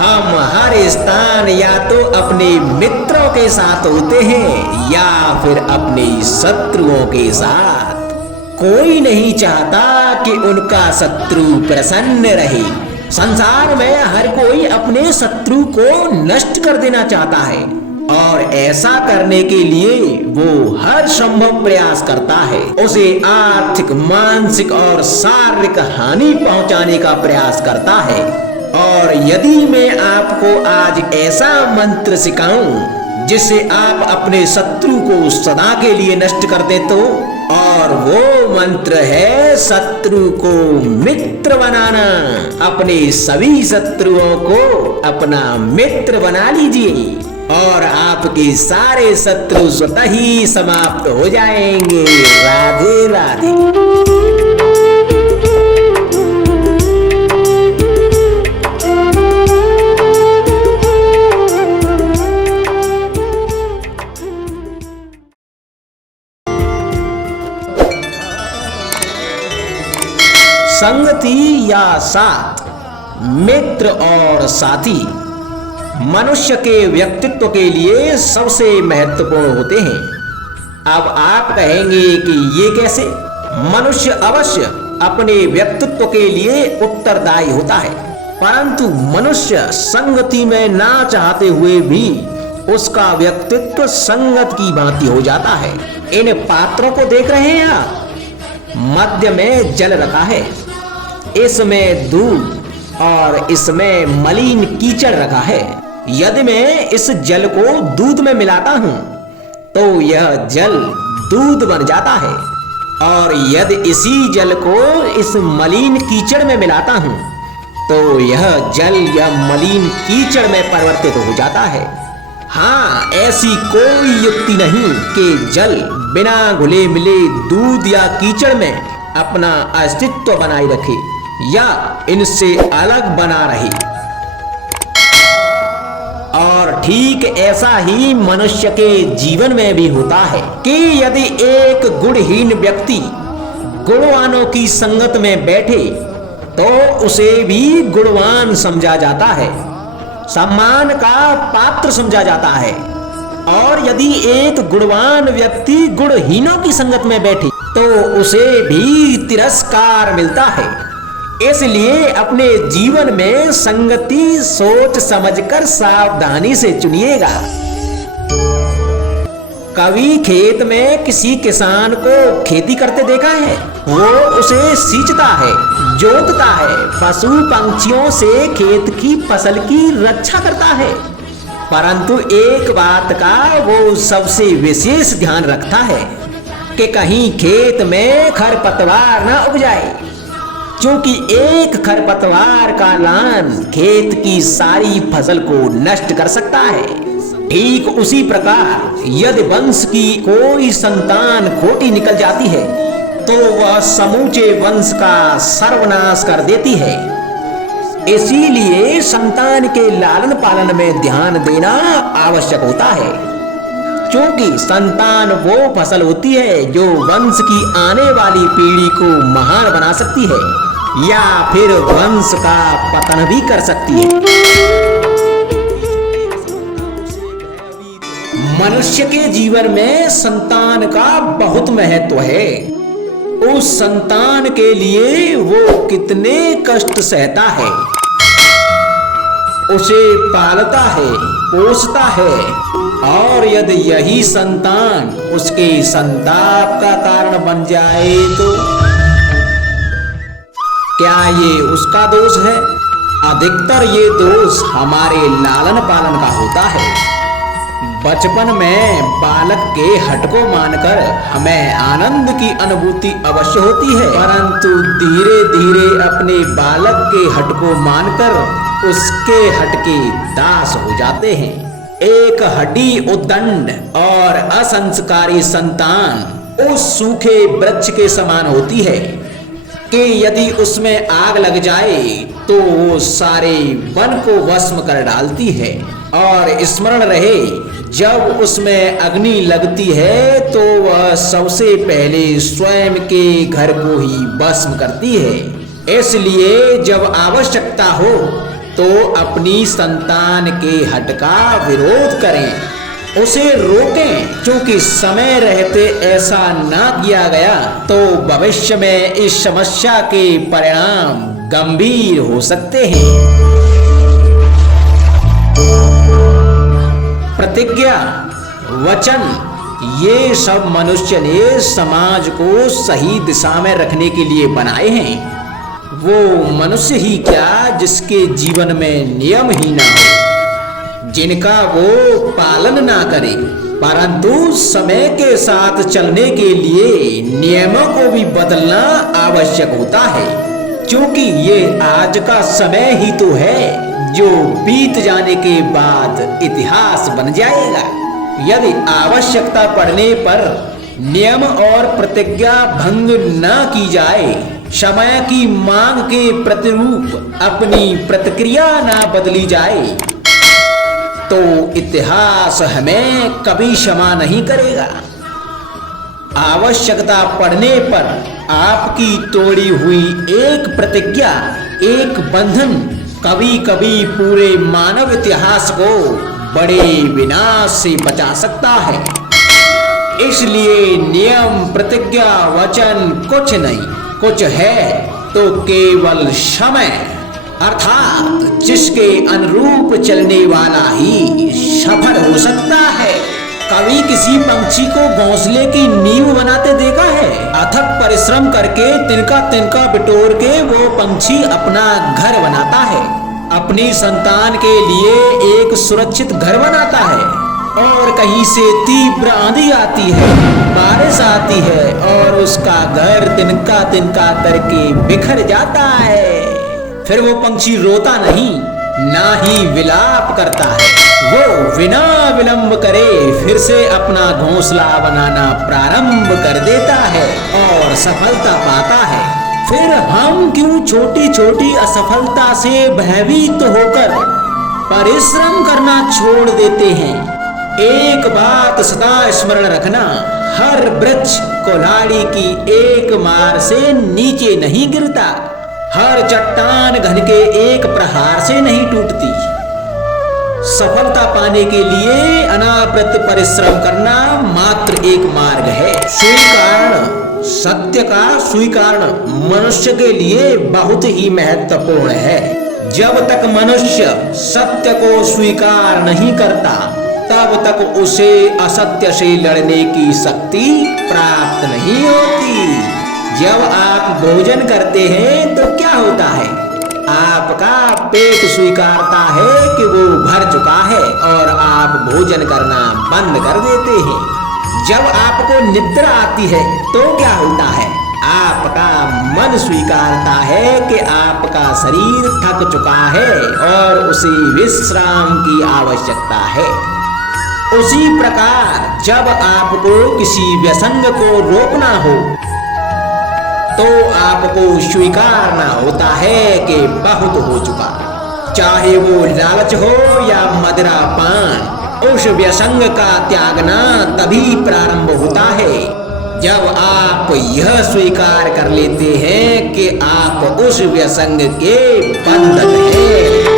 हम हर स्थान या तो अपने मित्रों के साथ होते हैं या फिर अपने शत्रुओं के साथ। कोई नहीं चाहता कि उनका शत्रु प्रसन्न रहे। संसार में हर कोई अपने शत्रु को नष्ट कर देना चाहता है और ऐसा करने के लिए वो हर संभव प्रयास करता है। उसे आर्थिक, मानसिक और शारीरिक हानि पहुंचाने का प्रयास करता है। और यदि मैं आपको आज ऐसा मंत्र सिखाऊं जिससे आप अपने शत्रु को सदा के लिए नष्ट कर दे तो, और वो मंत्र है शत्रु को मित्र बनाना। अपने सभी शत्रुओं को अपना मित्र बना लीजिए और आपके सारे शत्रु स्वतः ही समाप्त हो जाएंगे। राधे राधे। संगति या साथ, मित्र और साथी मनुष्य के व्यक्तित्व के लिए सबसे महत्वपूर्ण होते हैं। अब आप कहेंगे कि ये कैसे? मनुष्य अवश्य अपने व्यक्तित्व के लिए उत्तरदायी होता है, परंतु मनुष्य संगति में ना चाहते हुए भी उसका व्यक्तित्व संगत की भांति हो जाता है। इन पात्रों को देख रहे हैं आप? मध्य में जल रखा है, इसमें दूध और इसमें मलिन कीचड़ रखा है। यदि मैं इस जल को दूध में मिलाता हूं तो यह जल दूध बन जाता है, और यदि इसी जल को इस मलिन कीचड़ में मिलाता हूं तो यह जल या मलिन कीचड़ में परिवर्तित हो जाता है। हाँ, ऐसी कोई युक्ति नहीं कि जल बिना घुले मिले दूध या कीचड़ में अपना अस्तित्व बनाए रखे या इनसे अलग बना रहे। और ठीक ऐसा ही मनुष्य के जीवन में भी होता है कि यदि एक गुणहीन व्यक्ति गुणवानों की संगत में बैठे तो उसे भी गुणवान समझा जाता है, सम्मान का पात्र समझा जाता है। और यदि एक गुणवान व्यक्ति गुणहीनों की संगत में बैठे तो उसे भी तिरस्कार मिलता है। इसलिए अपने जीवन में संगति सोच समझकर सावधानी से चुनिएगा। कभी खेत में किसी किसान को खेती करते देखा है? वो उसे सींचता है, जोतता है, पशु पंछियों से खेत की फसल की रक्षा करता है, परंतु एक बात का वो सबसे विशेष ध्यान रखता है कि कहीं खेत में खरपतवार न उग जाए, क्योंकि एक खरपतवार का लान खेत की सारी फसल को नष्ट कर सकता है। ठीक उसी प्रकार यदि वंश की कोई संतान खोटी निकल जाती है तो वह समूचे वंश का सर्वनाश कर देती है। इसीलिए संतान के लालन पालन में ध्यान देना आवश्यक होता है, क्योंकि संतान वो फसल होती है जो वंश की आने वाली पीढ़ी को महान बना सकती है या फिर वंश का पतन भी कर सकती है। मनुष्य के जीवन में संतान का बहुत महत्व है। उस संतान के लिए वो कितने कष्ट सहता है, उसे पालता है, पोसता है, और यदि यही संतान उसके संताप का कारण बन जाए तो क्या ये उसका दोष है? अधिकतर ये दोष हमारे लालन पालन का होता है। बचपन में बालक के हठ को मानकर हमें आनंद की अनुभूति अवश्य होती है, परंतु धीरे धीरे अपने बालक के हठ को मानकर उसके हठ के दास हो जाते हैं। एक हड्डी उद्दंड और असंस्कारी संतान उस सूखे वृक्ष के समान होती है कि यदि उसमें आग लग जाए तो वो सारे वन को भस्म कर डालती है। और स्मरण रहे, जब उसमें अग्नि लगती है तो वह सबसे पहले स्वयं के घर को ही भस्म करती है। इसलिए जब आवश्यकता हो तो अपनी संतान के हठ का विरोध करें, उसे रोकें, क्योंकि समय रहते ऐसा ना किया गया तो भविष्य में इस समस्या के परिणाम गंभीर हो सकते हैं। प्रतिज्ञा, वचन, ये सब मनुष्य ने समाज को सही दिशा में रखने के लिए बनाए हैं। वो मनुष्य ही क्या जिसके जीवन में नियम ही ना हो, जिनका वो पालन ना करे, परंतु समय के साथ चलने के लिए नियमों को भी बदलना आवश्यक होता है, क्योंकि ये आज का समय ही तो है जो बीत जाने के बाद इतिहास बन जाएगा। यदि आवश्यकता पड़ने पर नियम और प्रतिज्ञा भंग न की जाए, समय की मांग के प्रतिरूप अपनी प्रतिक्रिया न बदली जाए, तो इतिहास हमें कभी क्षमा नहीं करेगा। आवश्यकता पड़ने पर आपकी तोड़ी हुई एक प्रतिज्ञा, एक बंधन कभी कभी पूरे मानव इतिहास को बड़े विनाश से बचा सकता है। इसलिए नियम, प्रतिज्ञा, वचन कुछ नहीं, कुछ है तो केवल समय, अर्थात जिसके अनुरूप चलने वाला ही सफल हो सकता है। कभी किसी पंछी को घोंसले की नींव बनाते देखा है? अथक परिश्रम करके तिनका तिनका बिटोर के वो पंछी अपना घर बनाता है, अपनी संतान के लिए एक सुरक्षित घर बनाता है। और कहीं से तीव्र आंधी आती है, बारिश आती है और उसका घर तिनका तिनका करके बिखर जाता है। फिर वो पंछी रोता नहीं, ना ही विलाप करता है, वो बिना विलंब करे फिर से अपना घोंसला बनाना प्रारंभ कर देता है और सफलता पाता है। फिर हम क्यों छोटी छोटी असफलता से भयभीत होकर परिश्रम करना छोड़ देते हैं? एक बात सदा स्मरण रखना, हर वृक्ष कुल्हाड़ी की एक मार से नीचे नहीं गिरता, हर चट्टान घन के एक प्रहार से नहीं टूटती। सफलता पाने के लिए अनावृत परिश्रम करना मात्र एक मार्ग है। स्वीकरण, सत्य का स्वीकरण मनुष्य के लिए बहुत ही महत्वपूर्ण है। जब तक मनुष्य सत्य को स्वीकार नहीं करता, तब तक उसे असत्य से लड़ने की शक्ति प्राप्त नहीं होती। जब आप भोजन करते हैं तो क्या होता है? आपका पेट स्वीकारता है कि वो भर चुका है और आप भोजन करना बंद कर देते हैं। जब आपको निद्रा आती है तो क्या होता है? आपका मन स्वीकारता है कि आपका शरीर थक चुका है और उसे विश्राम की आवश्यकता है। उसी प्रकार जब आपको किसी व्यसंग को रोकना हो तो आपको स्वीकारना होता है कि बहुत हो चुका। चाहे वो लालच हो या मदिरा पान, उस व्यसंग का त्यागना तभी प्रारंभ होता है जब आप यह स्वीकार कर लेते हैं कि आप उस व्यसंग के बंधन हैं।